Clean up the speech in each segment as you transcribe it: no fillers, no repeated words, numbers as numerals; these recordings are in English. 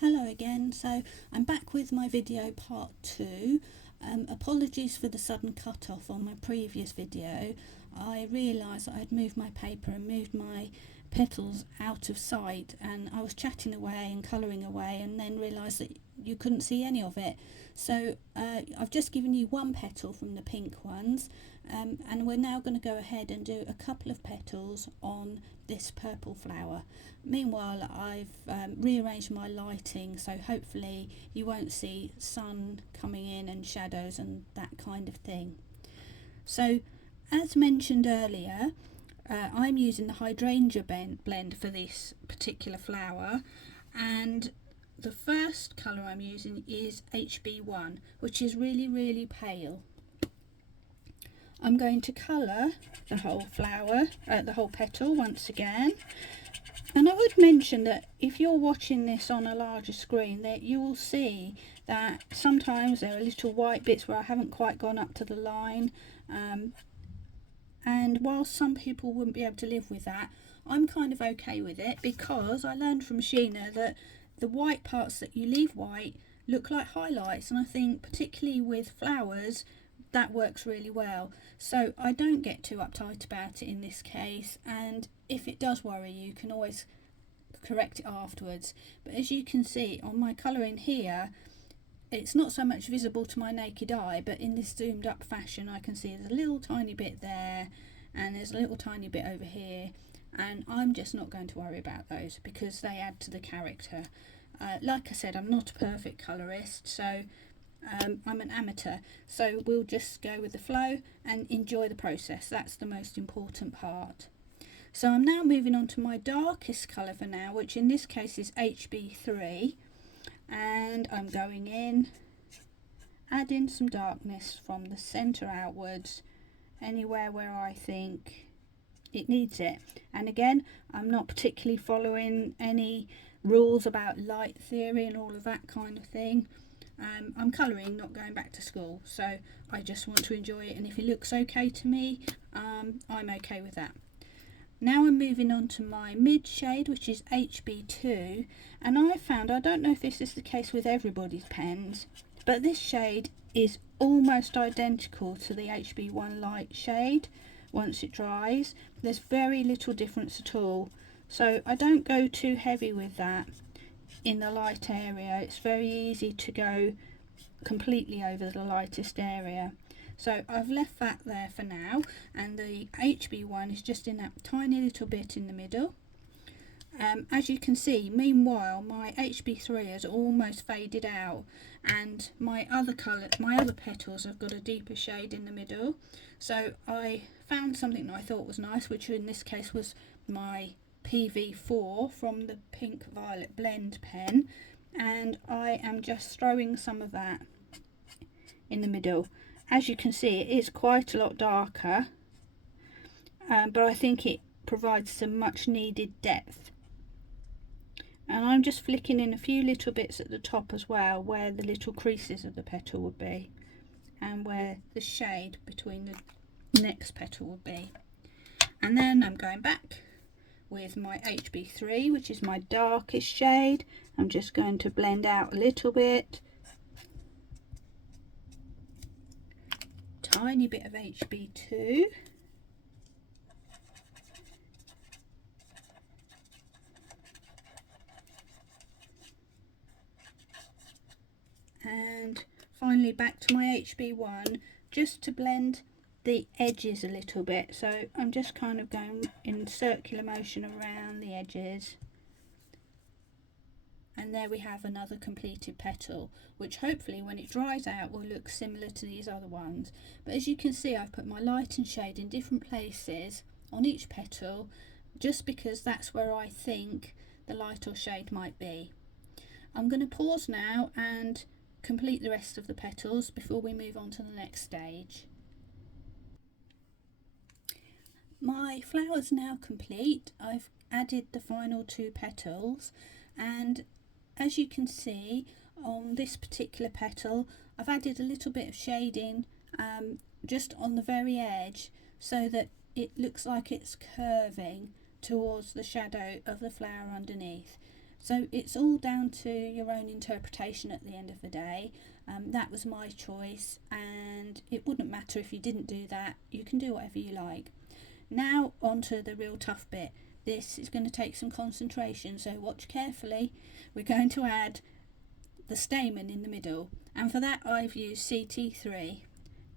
Hello again, so I'm back with my video part 2. Apologies for the sudden cut off on my previous video. I realised that I'd moved my paper and moved my petals out of sight, and I was chatting away and colouring away and then realised that you couldn't see any of it. So I've just given you one petal from the pink ones, and we're now going to go ahead and do a couple of petals on this purple flower. Meanwhile, I've rearranged my lighting, so hopefully you won't see sun coming in and shadows and that kind of thing. So as mentioned earlier, I'm using the hydrangea blend for this particular flower, and the first colour I'm using is HB1, which is really pale. I'm going to colour the whole flower, the whole petal once again. And I would mention that if you're watching this on a larger screen, that you will see that sometimes there are little white bits where I haven't quite gone up to the line. And while some people wouldn't be able to live with that, I'm kind of okay with it, because I learned from Sheena that the white parts that you leave white look like highlights, and I think particularly with flowers that works really well. So I don't get too uptight about it in this case, and if it does worry you, you can always correct it afterwards. But as you can see on my colouring here, it's not so much visible to my naked eye, but in this zoomed up fashion I can see there's a little tiny bit there and there's a little tiny bit over here, and I'm just not going to worry about those because they add to the character. Like I said, I'm not a perfect colourist, so I'm an amateur, so we'll just go with the flow and enjoy the process. That's the most important part. So I'm now moving on to my darkest colour for now, which in this case is HB3, and I'm going in, adding some darkness from the centre outwards, anywhere where I think it needs it. And again, I'm not particularly following any rules about light theory and all of that kind of thing. I'm colouring, not going back to school, so I just want to enjoy it, and if it looks okay to me, I'm okay with that. Now I'm moving on to my mid shade, which is HB2, and I found, I don't know if this is the case with everybody's pens, but this shade is almost identical to the HB1 light shade once it dries. There's very little difference at all, so I don't go too heavy with that in the light area. It's very easy to go completely over the lightest area. So I've left that there for now, and the HB1 is just in that tiny little bit in the middle. As you can see, meanwhile, my HB3 has almost faded out, and my other petals have got a deeper shade in the middle. So I found something that I thought was nice, which in this case was my PV4 from the Pink Violet Blend pen, and I am just throwing some of that in the middle. As you can see, it is quite a lot darker, but I think it provides some much needed depth. And I'm just flicking in a few little bits at the top as well, where the little creases of the petal would be, and where the shade between the next petal would be. And then I'm going back with my HB3, which is my darkest shade. I'm just going to blend out a little bit. Tiny bit of HB2. And finally back to my HB1, just to blend the edges a little bit. So I'm just kind of going in circular motion around the edges. And there we have another completed petal, which hopefully when it dries out will look similar to these other ones. But as you can see, I've put my light and shade in different places on each petal, just because that's where I think the light or shade might be. I'm going to pause now and complete the rest of the petals before we move on to the next stage. My flower's now complete. I've added the final 2 petals, and as you can see on this particular petal, I've added a little bit of shading just on the very edge, so that it looks like it's curving towards the shadow of the flower underneath. So it's all down to your own interpretation at the end of the day. That was my choice, and it wouldn't matter if you didn't do that. You can do whatever you like. Now on to the real tough bit. This is going to take some concentration, so watch carefully. We're going to add the stamen in the middle, and for that I've used CT3,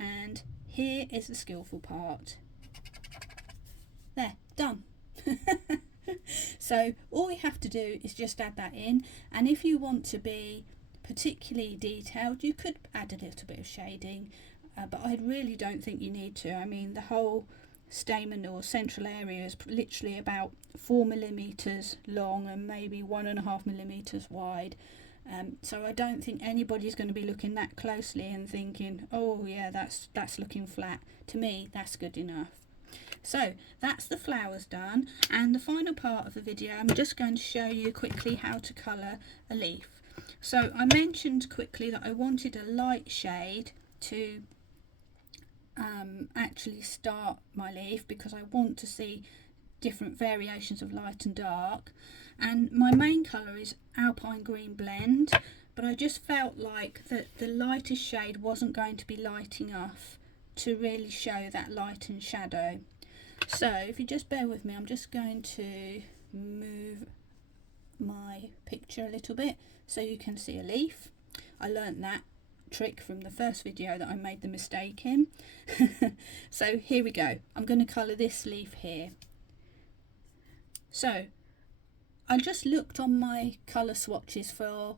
and here is the skillful part. There, done. So all we have to do is just add that in, and if you want to be particularly detailed you could add a little bit of shading, but I really don't think you need to. I mean, the whole stamen or central area is literally about 4mm long and maybe 1.5mm wide, so I don't think anybody's going to be looking that closely and thinking, oh yeah, that's looking flat. To me that's good enough. So that's the flowers done, and the final part of the video I'm just going to show you quickly how to colour a leaf. So I mentioned quickly that I wanted a light shade to actually start my leaf, because I want to see different variations of light and dark, and my main colour is Alpine Green Blend, but I just felt like that the lightest shade wasn't going to be light enough to really show that light and shadow. So if you just bear with me, I'm just going to move my picture a little bit so you can see a leaf. I learnt that trick from the first video that I made the mistake in. So here we go. I'm going to colour this leaf here. So I just looked on my colour swatches for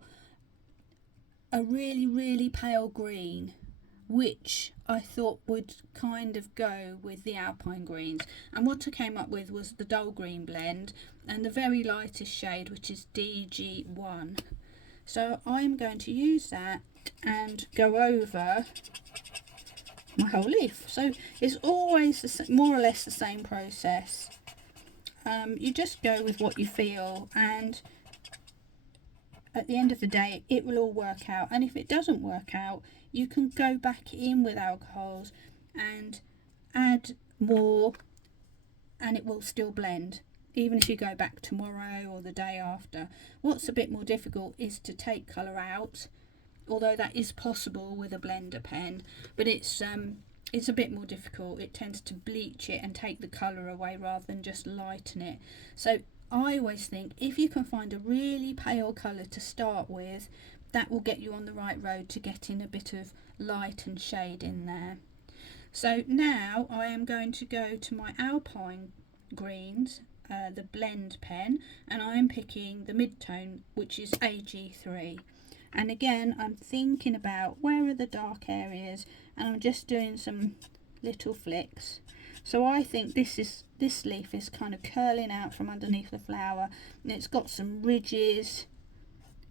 a really pale green, which I thought would kind of go with the Alpine greens, and what I came up with was the dull green blend and the very lightest shade, which is DG1. So I'm going to use that and go over my whole leaf. So it's always more or less the same process. You just go with what you feel, and at the end of the day it will all work out, and if it doesn't work out you can go back in with alcohols and add more and it will still blend, even if you go back tomorrow or the day after. What's a bit more difficult is to take colour out, although that is possible with a blender pen, but it's a bit more difficult. It tends to bleach it and take the colour away rather than just lighten it. So I always think if you can find a really pale colour to start with, that will get you on the right road to getting a bit of light and shade in there. So now I am going to go to my Alpine greens, the blend pen, and I am picking the mid-tone, which is AG3. And again I'm thinking about where are the dark areas, and I'm just doing some little flicks. So I think this leaf is kind of curling out from underneath the flower, and it's got some ridges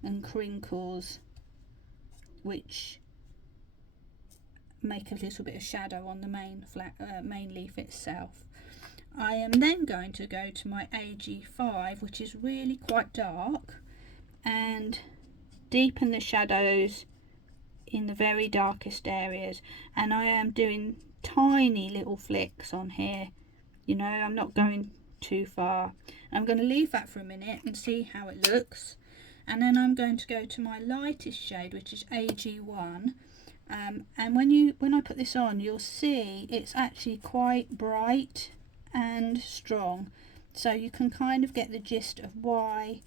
and crinkles which make a little bit of shadow on the main leaf itself. I am then going to go to my AG5, which is really quite dark, and deepen the shadows in the very darkest areas, and I am doing tiny little flicks on here, you know, I'm not going too far. I'm going to leave that for a minute and see how it looks, and then I'm going to go to my lightest shade, which is AG1, and when I put this on you'll see it's actually quite bright and strong, so you can kind of get the gist of why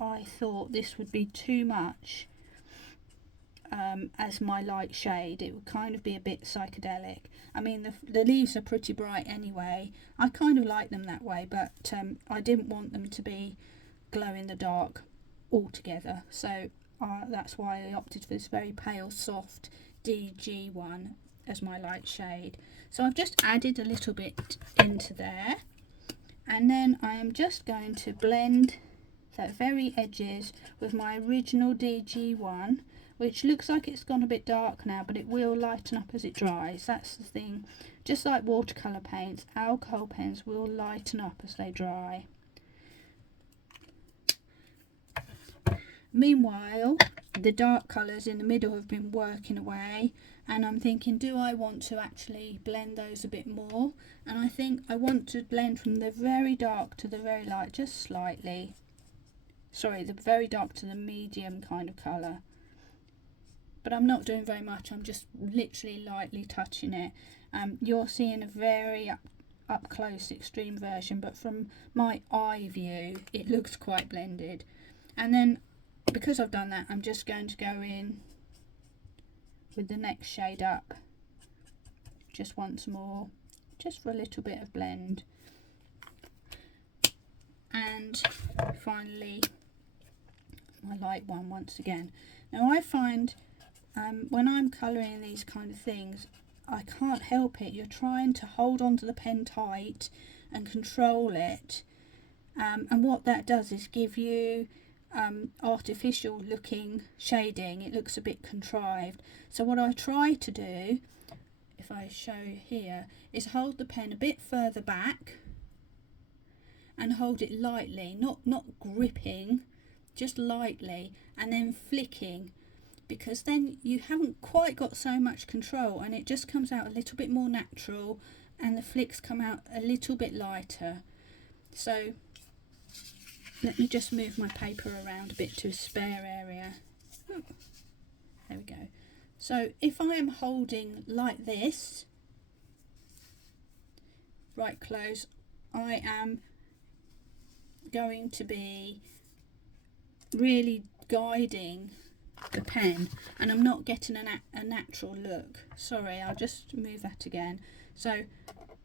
I thought this would be too much as my light shade. It would kind of be a bit psychedelic. I mean, the leaves are pretty bright anyway. I kind of like them that way, but I didn't want them to be glow in the dark altogether, so that's why I opted for this very pale soft DG1 as my light shade. So I've just added a little bit into there, and then I am just going to blend the very edges with my original DG1, which looks like it's gone a bit dark now, but it will lighten up as it dries. That's the thing. Just like watercolour paints, alcohol pens will lighten up as they dry. Meanwhile, the dark colours in the middle have been working away, and I'm thinking, do I want to actually blend those a bit more? And I think I want to blend from the very dark to the very light, just slightly. sorry, the very dark to the medium kind of colour. But I'm not doing very much, I'm just literally lightly touching it. You're seeing a very up close extreme version, but from my eye view it looks quite blended. And then because I've done that, I'm just going to go in with the next shade up just once more, just for a little bit of blend. And finally my light one once again. Now I find when I'm colouring these kind of things, I can't help it. You're trying to hold onto the pen tight and control it, and what that does is give you artificial looking shading. It looks a bit contrived. So what I try to do, if I show here, is hold the pen a bit further back and hold it lightly, not gripping, just lightly, and then flicking, because then you haven't quite got so much control and it just comes out a little bit more natural and the flicks come out a little bit lighter. So let me just move my paper around a bit to a spare area. Oh, there we go. So if I am holding like this, right close, I am going to be really guiding the pen, and I'm not getting a natural look. Sorry, I'll just move that again. So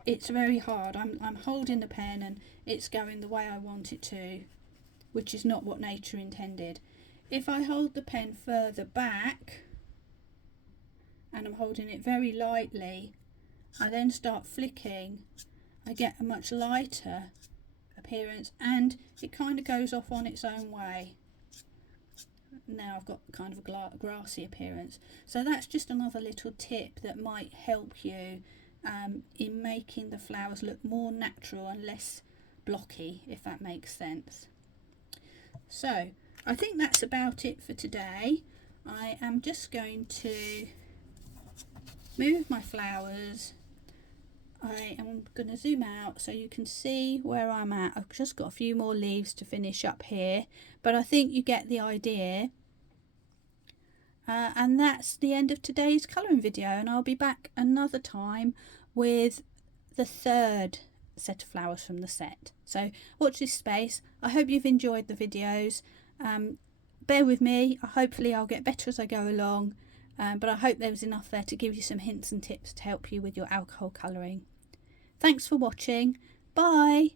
it's very hard. I'm holding the pen and it's going the way I want it to, which is not what nature intended. If I hold the pen further back and I'm holding it very lightly, I then start flicking, I get a much lighter appearance and it kind of goes off on its own way. Now I've got kind of a grassy appearance. So that's just another little tip that might help you in making the flowers look more natural and less blocky, if that makes sense. So I think that's about it for today. I am just going to move my flowers. I am going to zoom out so you can see where I'm at. I've just got a few more leaves to finish up here, but I think you get the idea. And that's the end of today's colouring video, and I'll be back another time with the third set of flowers from the set. So watch this space. I hope you've enjoyed the videos. Bear with me. Hopefully I'll get better as I go along. But I hope there was enough there to give you some hints and tips to help you with your alcohol colouring. Thanks for watching. Bye.